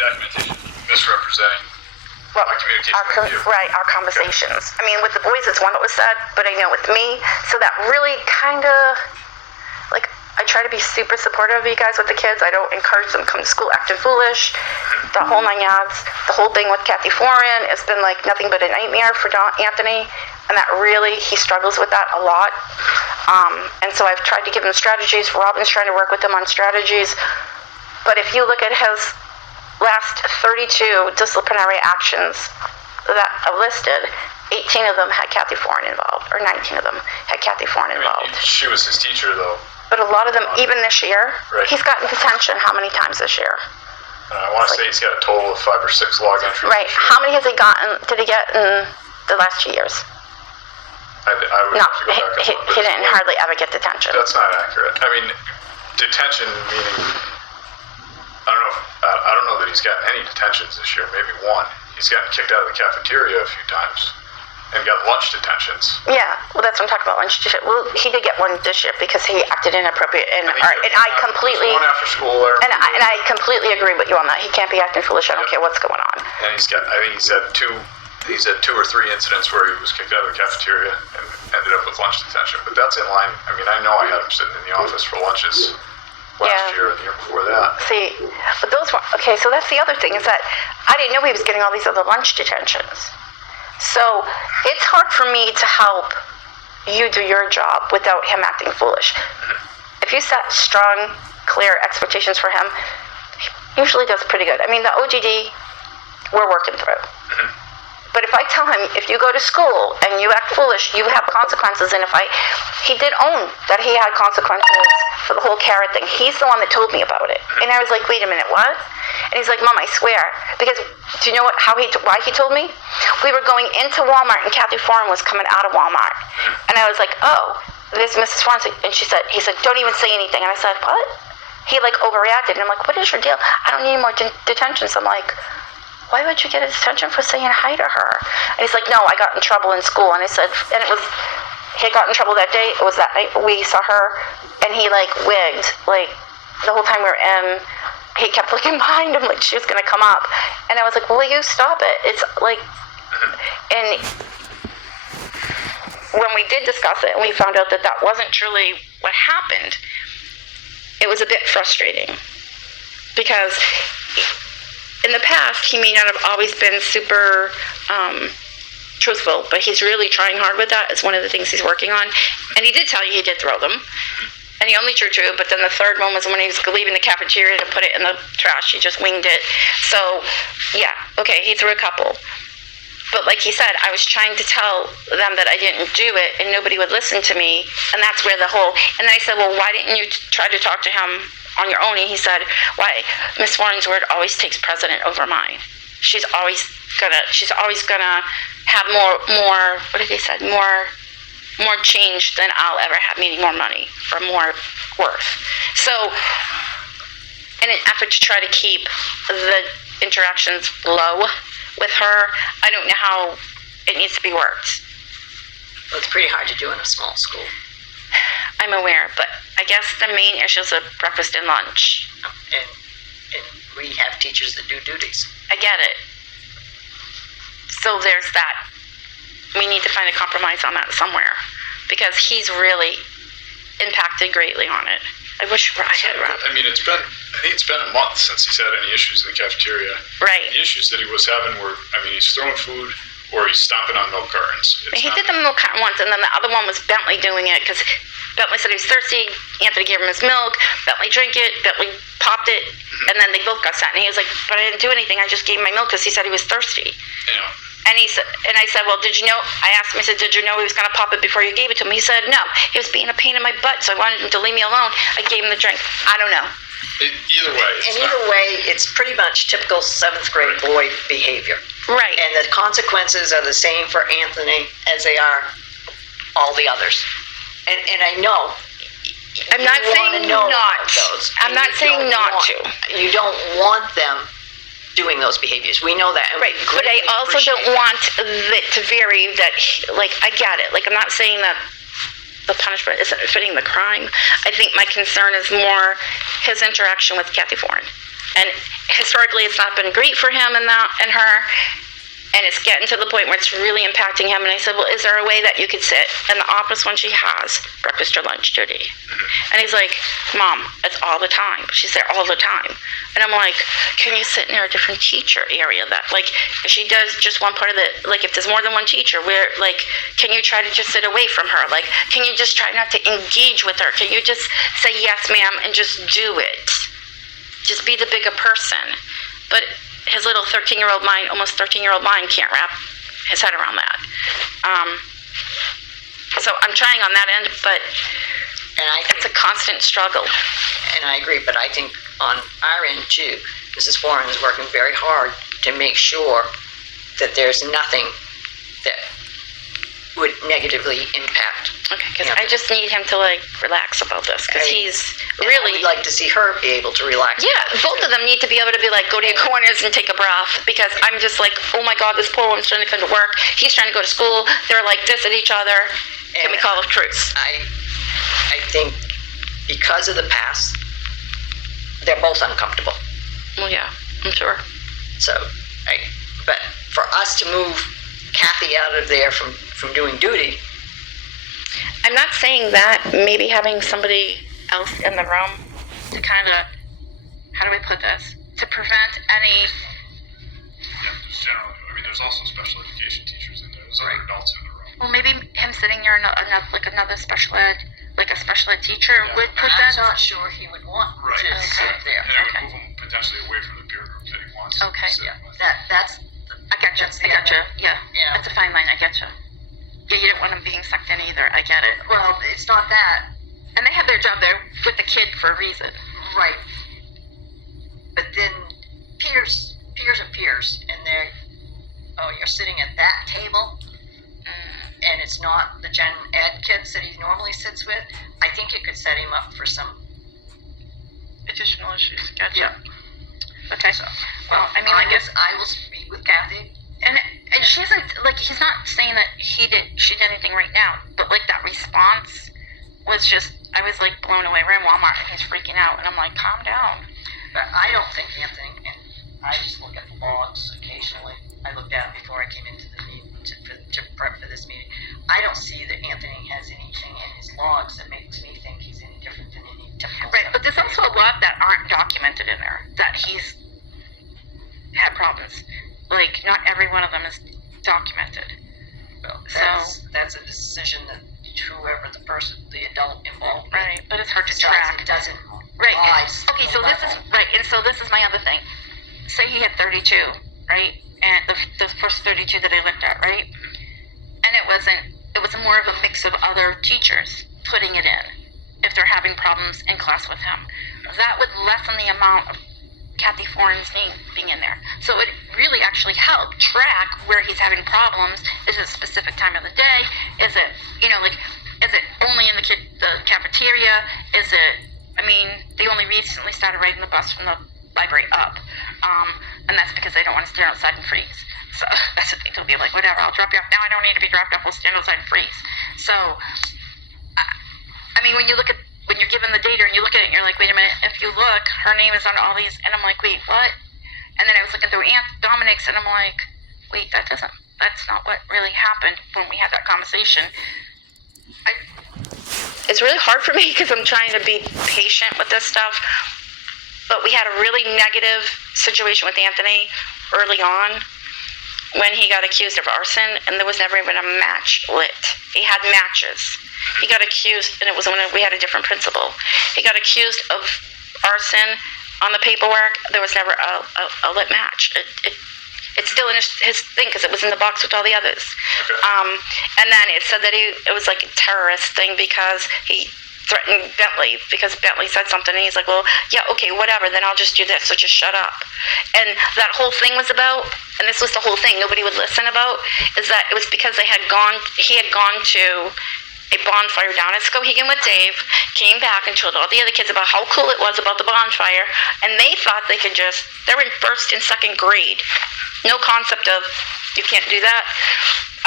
documentation misrepresenting Well, my communication with you. right, our conversations. I mean, with the boys, it's one that was said, but I know with me, so that really kind of, like, I try to be super supportive of you guys with the kids. I don't encourage them to come to school acting foolish. The whole 9 yards. The whole thing with Kathy Foran has been like nothing but a nightmare for Anthony, and that really, he struggles with that a lot. And so I've tried to give him strategies. Robin's trying to work with him on strategies. But if you look at his last 32 disciplinary actions that are listed, 18 of them had Kathy Foran involved, or 19 of them had Kathy Foran involved. She was his teacher, though. But a lot of them, even this year, Right. he's gotten detention how many times this year? I want to say he's got a total of 5 or 6 log entries. Right. How many has he gotten? Did he get in the last 2 years? I would No, have to go back and look. he didn't hardly ever get detention. That's not accurate. I mean, detention meaning, I don't know that he's gotten any detentions this year. Maybe one. He's gotten kicked out of the cafeteria a few times and got lunch detentions. Yeah, well, that's what I'm talking about. Lunch. Well, he did get one this year because he acted inappropriate, and I completely. One after school there. And I completely agree with you on that. He can't be acting foolish. I don't care what's going on. And I think he's had 2 or 3 incidents where he was kicked out of the cafeteria and ended up with lunch detention. But that's in line. I mean, I know I had him sitting in the office for lunches last year and the year before that. See, but those were okay. So that's the other thing, is that I didn't know he was getting all these other lunch detentions. So it's hard for me to help you do your job without him acting foolish. If you set strong, clear expectations for him, he usually does pretty good. I mean, the OGD, we're working through. But if I tell him, if you go to school and you act foolish, you have consequences. And he did own that he had consequences for the whole carrot thing. He's the one that told me about it. And I was like, wait a minute, what? And he's like, Mom, I swear. Because do you know why he told me? We were going into Walmart and Kathy Foran was coming out of Walmart. And I was like, oh, this is Mrs. Foran. And he said, don't even say anything. And I said, what? He overreacted. And I'm like, what is your deal? I don't need more detentions. I'm like, why would you get a detention for saying hi to her? And he's like, no, I got in trouble in school. And I said, and he got in trouble that day. It was that night we saw her, and he wigged, the whole time we were in. He kept looking behind him like she was gonna come up. And I was like, will you stop it? It's like, and when we did discuss it and we found out that wasn't truly what happened, it was a bit frustrating. Because in the past, he may not have always been super truthful, but he's really trying hard with that. It's one of the things he's working on. And he did tell you he did throw them. And he only drew 2, but then the third one was when he was leaving the cafeteria to put it in the trash. He just winged it. So, yeah, okay, he threw a couple. But like he said, I was trying to tell them that I didn't do it, and nobody would listen to me. And that's where and then I said, well, why didn't you try to talk to him on your own? And he said, why? Miss Warren's word always takes precedent over mine. She's always gonna have more, what did he say? More change than I'll ever have, meaning more money or more worth. So, in an effort to try to keep the interactions low with her, I don't know how it needs to be worked. Well, it's pretty hard to do in a small school. I'm aware, but I guess the main issues are breakfast and lunch. And we have teachers that do duties. I get it. So there's that. We need to find a compromise on that somewhere, because he's really impacted greatly on it. I wish I had Rob. I mean, I think it's been a month since he's had any issues in the cafeteria. Right. The issues that he was having were, he's throwing food or he's stomping on milk cartons. He did the milk carton once, and then the other one was Bentley doing it, because Bentley said he was thirsty. Anthony gave him his milk. Bentley drank it. Bentley popped it, and then they both got sent. And he was like, but I didn't do anything. I just gave him my milk because he said he was thirsty. Yeah. And I said, well, did you know? I asked him, I said, did you know he was going to pop it before you gave it to him? He said, no. He was being a pain in my butt, so I wanted him to leave me alone. I gave him the drink. I don't know. Either way, It's pretty much typical 7th grade boy behavior. Right. And the consequences are the same for Anthony as they are all the others. And I know. I'm not saying not. I'm not saying not to. You don't want them doing those behaviors. We know that. Right, but I also don't want it to vary that, I get it. I'm not saying that the punishment isn't fitting the crime. I think my concern is more his interaction with Kathy Foran and historically it's not been great for him and her. And it's getting to the point where it's really impacting him. And I said, well, is there a way that you could sit in the office when she has breakfast or lunch duty? And he's like, Mom, it's all the time. She's there all the time. And I'm like, can you sit near a different teacher area that, like, if she does just one part of the, like, if there's more than one teacher, where, like, can you try to just sit away from her? Like, can you just try not to engage with her? Can you just say, yes, ma'am, and just do it? Just be the bigger person. But his little 13-year-old mind, almost 13-year-old mind, can't wrap his head around that. So I'm trying on that end, but it's a constant struggle. And I agree, but I think on our end too, Mrs. Warren is working very hard to make sure that there's nothing that would negatively impact. Okay, because I just need him to, like, relax about this, because he's really... I would like to see her be able to relax. Yeah, both of them need to be able to be like, go to your corners and take a breath, because I'm just like, oh my God, this poor one's trying to come to work. He's trying to go to school. They're like this at each other. Can we call a truce? I think because of the past, they're both uncomfortable. Well, yeah, I'm sure. So, but for us to move Kathy out of there from doing duty. I'm not saying that. Maybe having somebody else in the room to kind of, how do we put this? To prevent any... Yeah, just generally. I mean, there's also special education teachers in there. There's other adults in the room. Well, maybe him sitting near another special ed, like a special ed teacher would prevent... I'm not sure he would want to sit there. And it would move him potentially away from the peer group that he wants to sit with. That's... I gotcha. Yeah. That's a fine line. I getcha. Yeah, you don't want them being sucked in either. I get it. Well, it's not that. And they have their job there with the kid for a reason. Right. But then peers are peers, and you're sitting at that table, and it's not the gen ed kids that he normally sits with. I think it could set him up for some additional issues. Gotcha. Yeah. Okay. So, well, I mean, I guess I will speak with Kathy. And she isn't, like, he's not saying that she did anything right now, but, like, that response was just, I was, like, blown away. We're in Walmart and he's freaking out, and I'm like, calm down. But I don't think Anthony, and I just look at the logs occasionally. I looked at it before I came into the meeting to prep for this meeting. I don't see that Anthony has anything in his logs that makes me think he's any different than any typical. Right, but there's also a lot that aren't documented in there that he's had problems. Like, not every one of them is documented. Well, So that's a decision that whoever the adult involved. Right, but it's hard to decides track. it doesn't. Right. rise Okay, to so the this is level. right, and so this is my other thing. Say he had 32, right? And the first 32 that I looked at, right? And it was more of a mix of other teachers putting it in if they're having problems in class with him. That would lessen the amount of Kathy Foreign's name being in there. So it really actually helped track where he's having problems. Is it a specific time of the day? Is it, is it only in the cafeteria? Is it, they only recently started riding the bus from the library up. And that's because they don't want to stand outside and freeze. So that's what they told me. I'm like, whatever, I'll drop you off. Now I don't need to be dropped off. We'll stand outside and freeze. So, when you look at, when you're given the data and you look at it and you're like, wait a minute, if you look, her name is on all these, and I'm like, wait, what? And then I was looking through Dominic's and I'm like, wait, that's not what really happened when we had that conversation. It's really hard for me because I'm trying to be patient with this stuff, but we had a really negative situation with Anthony early on when he got accused of arson, and there was never even a match lit. He had matches. He got accused, and it was when we had a different principal. He got accused of arson on the paperwork. There was never a lit match. It's still in his thing because it was in the box with all the others. Okay. And then it said that it was like a terrorist thing because he threatened Bentley because Bentley said something, and he's like, well, yeah, okay, whatever, then I'll just do this, so just shut up. And that whole thing was about, and this was the whole thing nobody would listen about, is that it was because he had gone to a bonfire down at Skowhegan with Dave, came back and told all the other kids about how cool it was about the bonfire, and they thought they could they're in first and second grade. No concept of, you can't do that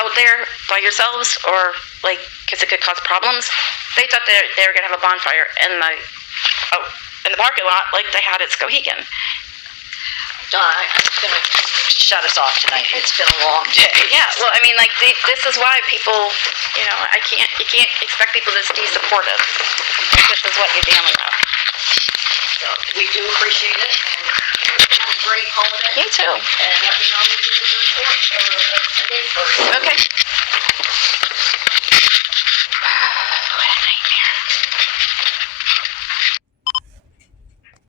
out there by yourselves, or like, because it could cause problems. They thought they were going to have a bonfire in the parking lot like they had at Skowhegan. Don, I'm going to shut us off tonight. It's been a long day. Yeah, well, I mean, like, this is why people, you know, you can't expect people to be supportive. This is what you're dealing with. So we do appreciate it, and have a great holiday. You too. And let me know when you get the report or a date for it. Okay.